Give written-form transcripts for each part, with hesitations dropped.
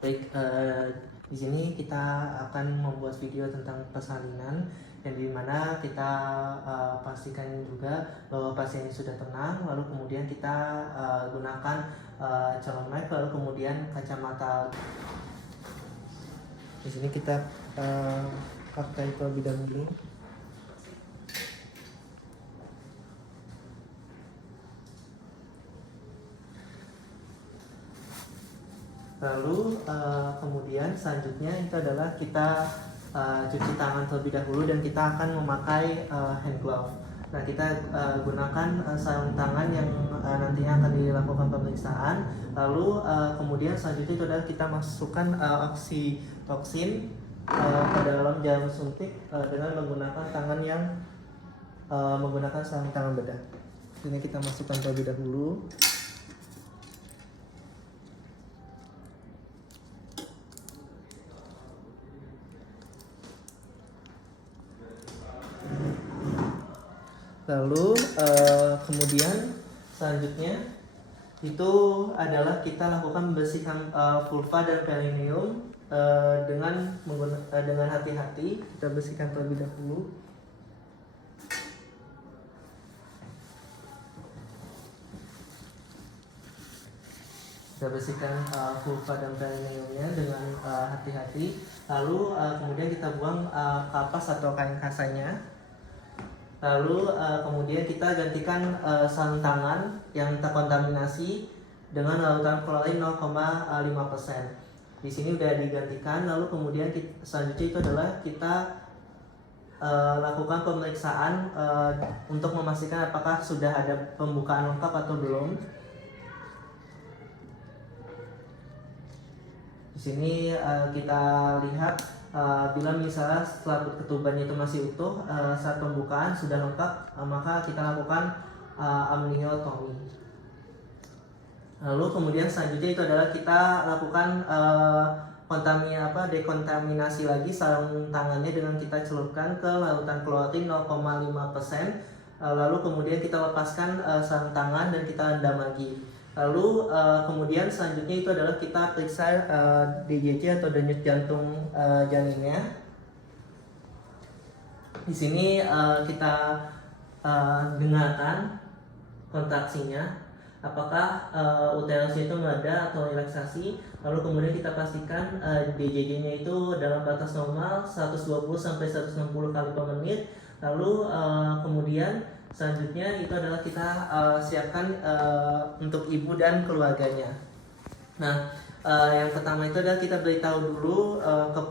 Baik, di sini kita akan membuat video tentang persalinan yang dimana kita pastikan juga bahwa pasien ini sudah tenang, lalu kemudian kita gunakan calon mic, lalu kemudian kacamata. Di sini kita pakai terlebih dahulu. Lalu kemudian selanjutnya itu adalah kita cuci tangan terlebih dahulu dan kita akan memakai hand glove. Nah, kita gunakan sarung tangan yang nantinya akan dilakukan pemeriksaan. Lalu kemudian selanjutnya itu adalah kita masukkan oksitoksin ke dalam jarum suntik dengan menggunakan tangan yang menggunakan sarung tangan bedah. Ini kita masukkan terlebih dahulu. Lalu kemudian selanjutnya itu adalah kita lakukan membersihkan vulva dan perineum dengan hati-hati. Kita bersihkan terlebih dahulu. Kita bersihkan vulva dan perineumnya dengan hati-hati. Lalu kemudian kita buang kapas atau kain kasanya. Lalu kemudian kita gantikan sarung tangan yang terkontaminasi dengan lautan klorin 0,5%. Di sini udah digantikan. Lalu kemudian selanjutnya itu adalah kita lakukan pemeriksaan untuk memastikan apakah sudah ada pembukaan lengkap atau belum. Di sini kita lihat bila misalnya selaput ketubannya itu masih utuh saat pembukaan sudah lengkap, maka kita lakukan amniotomi. Lalu kemudian selanjutnya itu adalah kita lakukan dekontaminasi lagi sarung tangannya dengan kita celupkan ke lautan klorin 0,5%. Lalu kemudian kita lepaskan sarung tangan dan kita rendam lagi. Lalu kemudian selanjutnya itu adalah kita periksa DJJ atau denyut jantung janinnya. Di sini kita dengarkan kontraksinya, apakah uterusnya itu melada atau relaksasi. Lalu kemudian kita pastikan DJJ-nya itu dalam batas normal 120 sampai 160 kali per menit. Lalu kemudian selanjutnya itu adalah kita siapkan untuk ibu dan keluarganya. Nah, yang pertama itu adalah kita beritahu dulu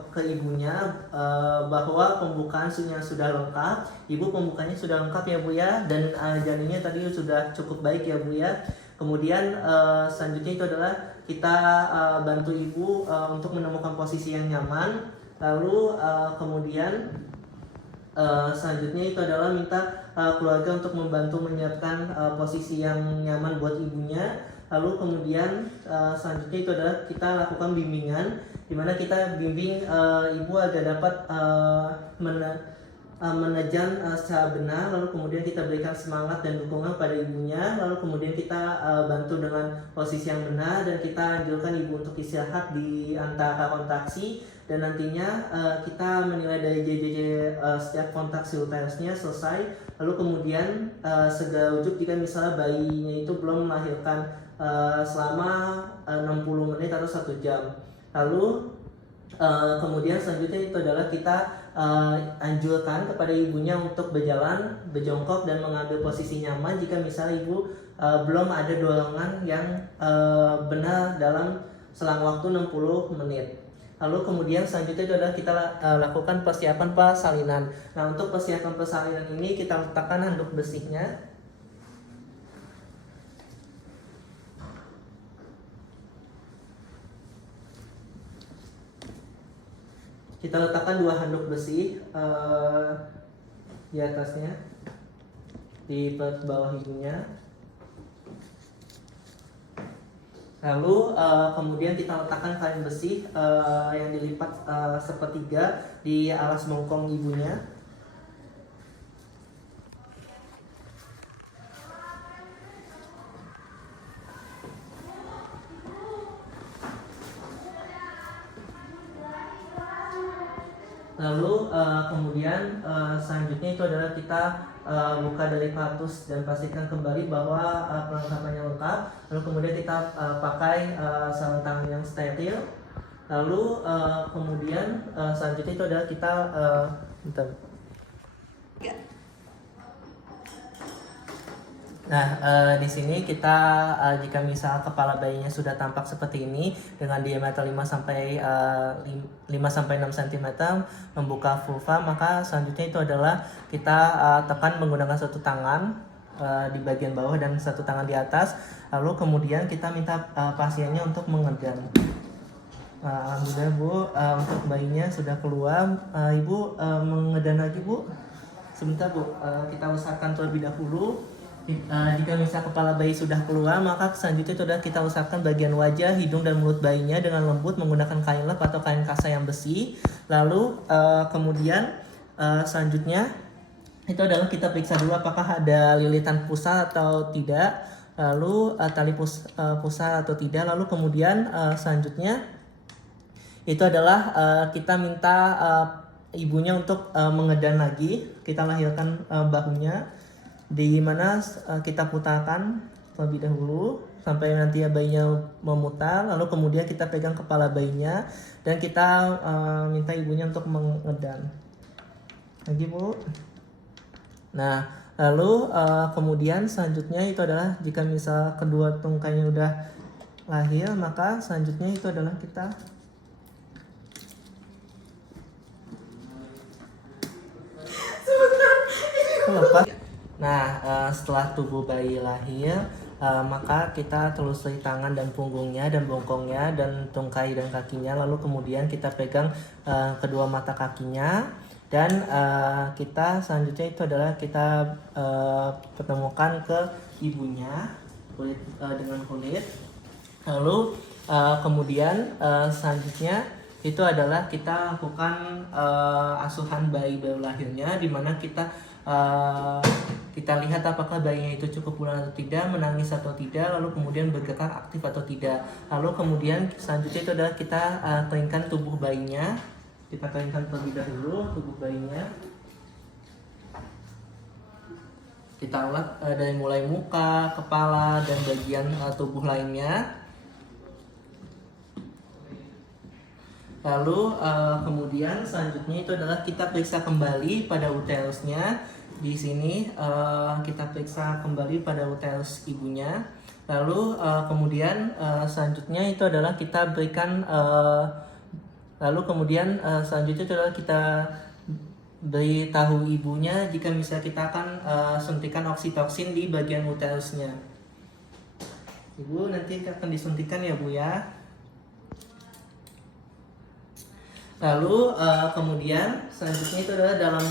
ke ibunya bahwa pembukaannya sudah lengkap. Ibu, pembukanya sudah lengkap ya Bu ya, dan janinnya tadi sudah cukup baik ya Bu ya. Kemudian selanjutnya itu adalah kita bantu ibu untuk menemukan posisi yang nyaman. Lalu kemudian selanjutnya itu adalah minta keluarga untuk membantu menyiapkan posisi yang nyaman buat ibunya. Lalu kemudian selanjutnya itu adalah kita lakukan bimbingan, di mana kita bimbing ibu agar dapat menejan secara benar. Lalu kemudian kita berikan semangat dan dukungan pada ibunya. Lalu kemudian kita bantu dengan posisi yang benar, dan kita anjurkan ibu untuk istirahat di antara kontraksi. Dan nantinya kita menilai dari JJJ setiap kontraksi uterusnya selesai. Lalu kemudian segera rujuk jika misalnya bayinya itu belum melahirkan selama 60 menit atau 1 jam. Lalu kemudian selanjutnya itu adalah kita anjurkan kepada ibunya untuk berjalan, berjongkok dan mengambil posisi nyaman jika misalnya ibu belum ada dorongan yang benar dalam selang waktu 60 menit. Lalu kemudian selanjutnya itu adalah kita lakukan persiapan persalinan. Nah, untuk persiapan persalinan ini kita letakkan handuk bersihnya. Kita letakkan 2 handuk besi di atasnya, di perut bawah ibunya. Lalu kemudian kita letakkan kain besi yang dilipat sepertiga di alas bokong ibunya. Lalu kemudian selanjutnya itu adalah kita buka dari kartus dan pastikan kembali bahwa perlengkapannya lengkap. Lalu kemudian kita pakai sarung tangan yang steril. Lalu kemudian selanjutnya itu adalah kita bentar. Nah, di sini kita jika misal kepala bayinya sudah tampak seperti ini dengan diameter 5 sampai 6 cm membuka vulva, maka selanjutnya itu adalah kita tekan menggunakan satu tangan di bagian bawah dan satu tangan di atas. Lalu kemudian kita minta pasiennya untuk mengedan. Alhamdulillah Bu, untuk bayinya sudah keluar. Ibu mengedan lagi Bu. Sebentar Bu, kita usahakan terlebih dahulu. Jika misal kepala bayi sudah keluar, maka selanjutnya itu adalah kita usapkan bagian wajah, hidung, dan mulut bayinya dengan lembut menggunakan kain lap atau kain kasa yang besi. Lalu kemudian selanjutnya itu adalah kita periksa dulu apakah ada lilitan pusar atau tidak, lalu tali pusar atau tidak. Lalu kemudian selanjutnya itu adalah kita minta ibunya untuk mengedan lagi. Kita lahirkan bahunya, di mana kita putarkan terlebih dahulu sampai nanti bayinya memutar. Lalu kemudian kita pegang kepala bayinya dan kita minta ibunya untuk mengedan lagi Bu. Nah, lalu kemudian selanjutnya itu adalah jika misal kedua tungkainya udah lahir, maka selanjutnya itu adalah kita lepas. Nah, setelah tubuh bayi lahir, maka kita telusuri tangan dan punggungnya dan bokongnya dan tungkai dan kakinya. Lalu kemudian kita pegang kedua mata kakinya dan kita selanjutnya itu adalah kita pertemukan ke ibunya kulit dengan kulit. Lalu kemudian selanjutnya itu adalah kita lakukan asuhan bayi baru lahirnya, di mana kita lihat apakah bayinya itu cukup bulan atau tidak, menangis atau tidak, lalu kemudian bergerak aktif atau tidak. Lalu kemudian selanjutnya itu adalah kita keringkan tubuh bayinya. Kita keringkan terlebih dahulu tubuh bayinya. Kita ulat dari mulai muka, kepala, dan bagian tubuh lainnya. Lalu kemudian selanjutnya itu adalah kita periksa kembali pada uterusnya. Di sini kita periksa kembali pada uterus ibunya. Lalu kemudian selanjutnya itu adalah kita berikan selanjutnya itu adalah kita beritahu ibunya jika misalnya kita akan suntikan oksitoksin di bagian uterusnya. Ibu nanti akan disuntikan ya Bu ya. Lalu kemudian selanjutnya itu adalah dalam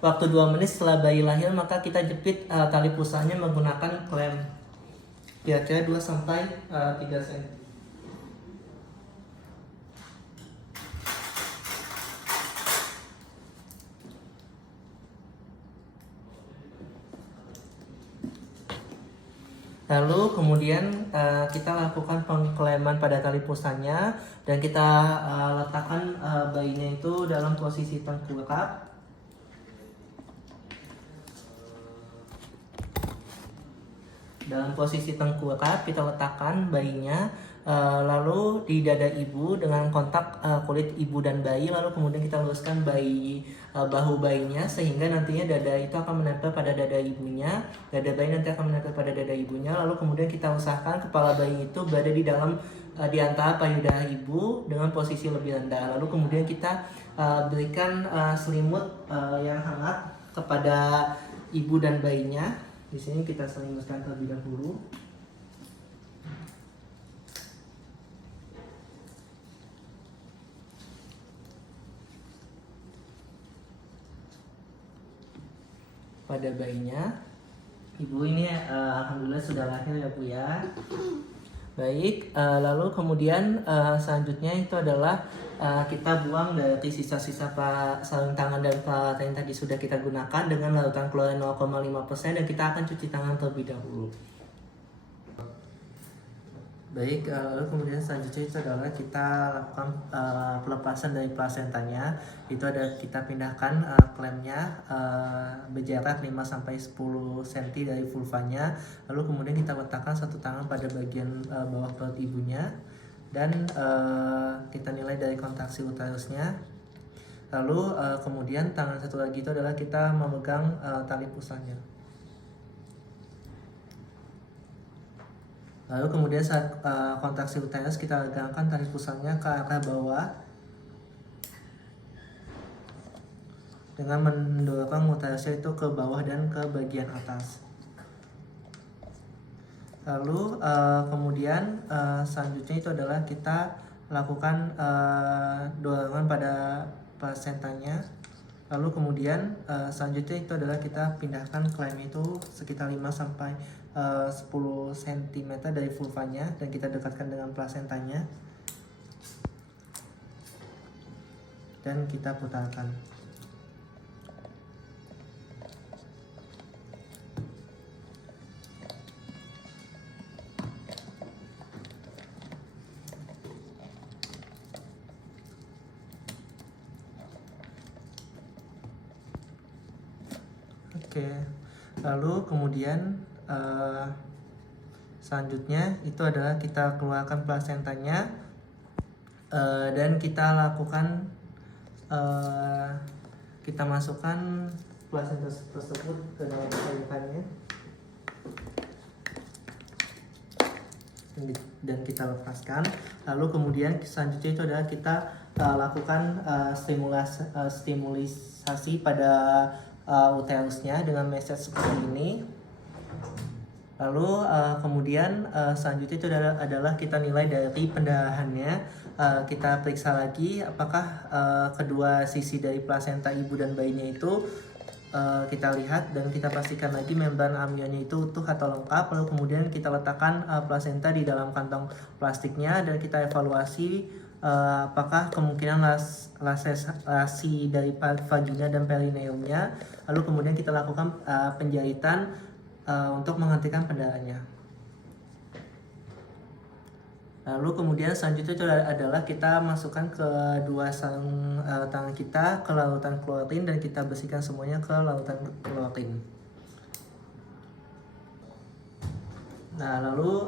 waktu 2 menit setelah bayi lahir, maka kita jepit tali pusarnya menggunakan klem kira-kira 2 sampai 3 cm. Lalu kemudian kita lakukan pengkleman pada tali pusarnya dan kita letakkan bayinya itu dalam posisi tengkurap. Dalam posisi tengkurap kita letakkan bayinya, lalu di dada ibu dengan kontak kulit ibu dan bayi. Lalu kemudian kita luruskan bahu bayinya sehingga nantinya dada itu akan menempel pada dada ibunya, dada bayi nanti akan menempel pada dada ibunya. Lalu kemudian kita usahakan kepala bayi itu berada di dalam di antara payudara ibu dengan posisi lebih rendah. Lalu kemudian kita berikan selimut yang hangat kepada ibu dan bayinya. Di sini kita selimutkan terlebih dahulu. Pada bayinya, ibu ini alhamdulillah sudah lahir ya Bu ya. Baik, lalu kemudian selanjutnya itu adalah kita buang dari sisa-sisa sarung tangan dan perawatan yang tadi sudah kita gunakan dengan larutan klorin 0,5% dan kita akan cuci tangan terlebih dahulu. Baik, lalu kemudian selanjutnya itu adalah kita lakukan pelepasan dari plasentanya. Itu ada kita pindahkan klemnya berjarak 5-10 cm dari vulvanya. Lalu kemudian kita letakkan satu tangan pada bagian bawah perut ibunya dan kita nilai dari kontraksi uterusnya. Lalu kemudian tangan satu lagi itu adalah kita memegang tali pusarnya. Lalu kemudian saat kontraksi uterus kita regangkan tali pusarnya ke arah bawah dengan mendorong uterusnya itu ke bawah dan ke bagian atas. Lalu kemudian selanjutnya itu adalah kita lakukan dorongan pada plasentanya. Lalu kemudian selanjutnya itu adalah kita pindahkan klem itu sekitar 5-10 cm dari vulvanya dan kita dekatkan dengan plasentanya dan kita putarkan. Oke, lalu kemudian selanjutnya itu adalah kita keluarkan plasentanya dan kita lakukan kita masukkan plasenta tersebut ke dalam cairannya dan kita lepaskan. Lalu kemudian selanjutnya itu adalah kita lakukan stimulisasi pada uterusnya dengan message seperti ini. Lalu kemudian selanjutnya itu adalah kita nilai dari pendarahannya. Kita periksa lagi apakah kedua sisi dari plasenta ibu dan bayinya itu kita lihat dan kita pastikan lagi membran amnionnya itu utuh atau lengkap. Lalu kemudian kita letakkan plasenta di dalam kantong plastiknya dan kita evaluasi apakah kemungkinan lasi dari vagina dan perineumnya. Lalu kemudian kita lakukan penjahitan untuk menghentikan pendarahannya. Lalu kemudian selanjutnya itu adalah kita masukkan kedua sarung tangan kita ke larutan klorin dan kita bersihkan semuanya ke larutan klorin. Nah, lalu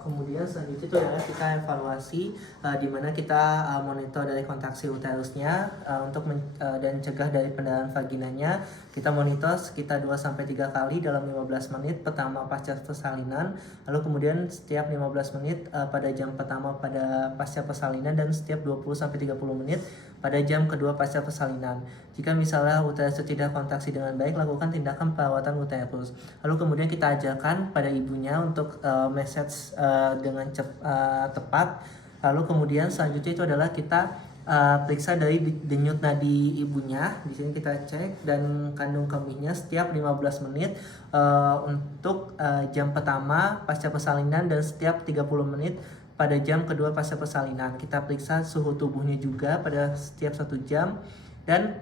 kemudian selanjutnya itu adalah kita evaluasi di mana kita monitor dari kontraksi uterusnya untuk dan cegah dari pendarahan vaginanya. Kita monitor sekitar 2-3 kali dalam 15 menit pertama pasca persalinan, lalu kemudian setiap 15 menit pada jam pertama pada pasca persalinan dan setiap 20-30 menit pada jam kedua pasca persalinan. Jika misalnya uterus tidak kontraksi dengan baik, lakukan tindakan perawatan uterus. Lalu kemudian kita ajarkan pada ibunya untuk message dengan tepat. Lalu kemudian selanjutnya itu adalah kita periksa dari denyut nadi ibunya. Di sini kita cek dan kandung kemihnya setiap 15 menit untuk jam pertama pasca persalinan dan setiap 30 menit pada jam kedua pasca persalinan. Kita periksa suhu tubuhnya juga pada setiap 1 jam dan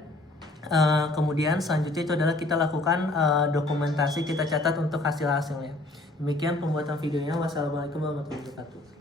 kemudian selanjutnya itu adalah kita lakukan dokumentasi, kita catat untuk hasil-hasilnya. Demikian pembuatan videonya. Wassalamualaikum warahmatullahi wabarakatuh.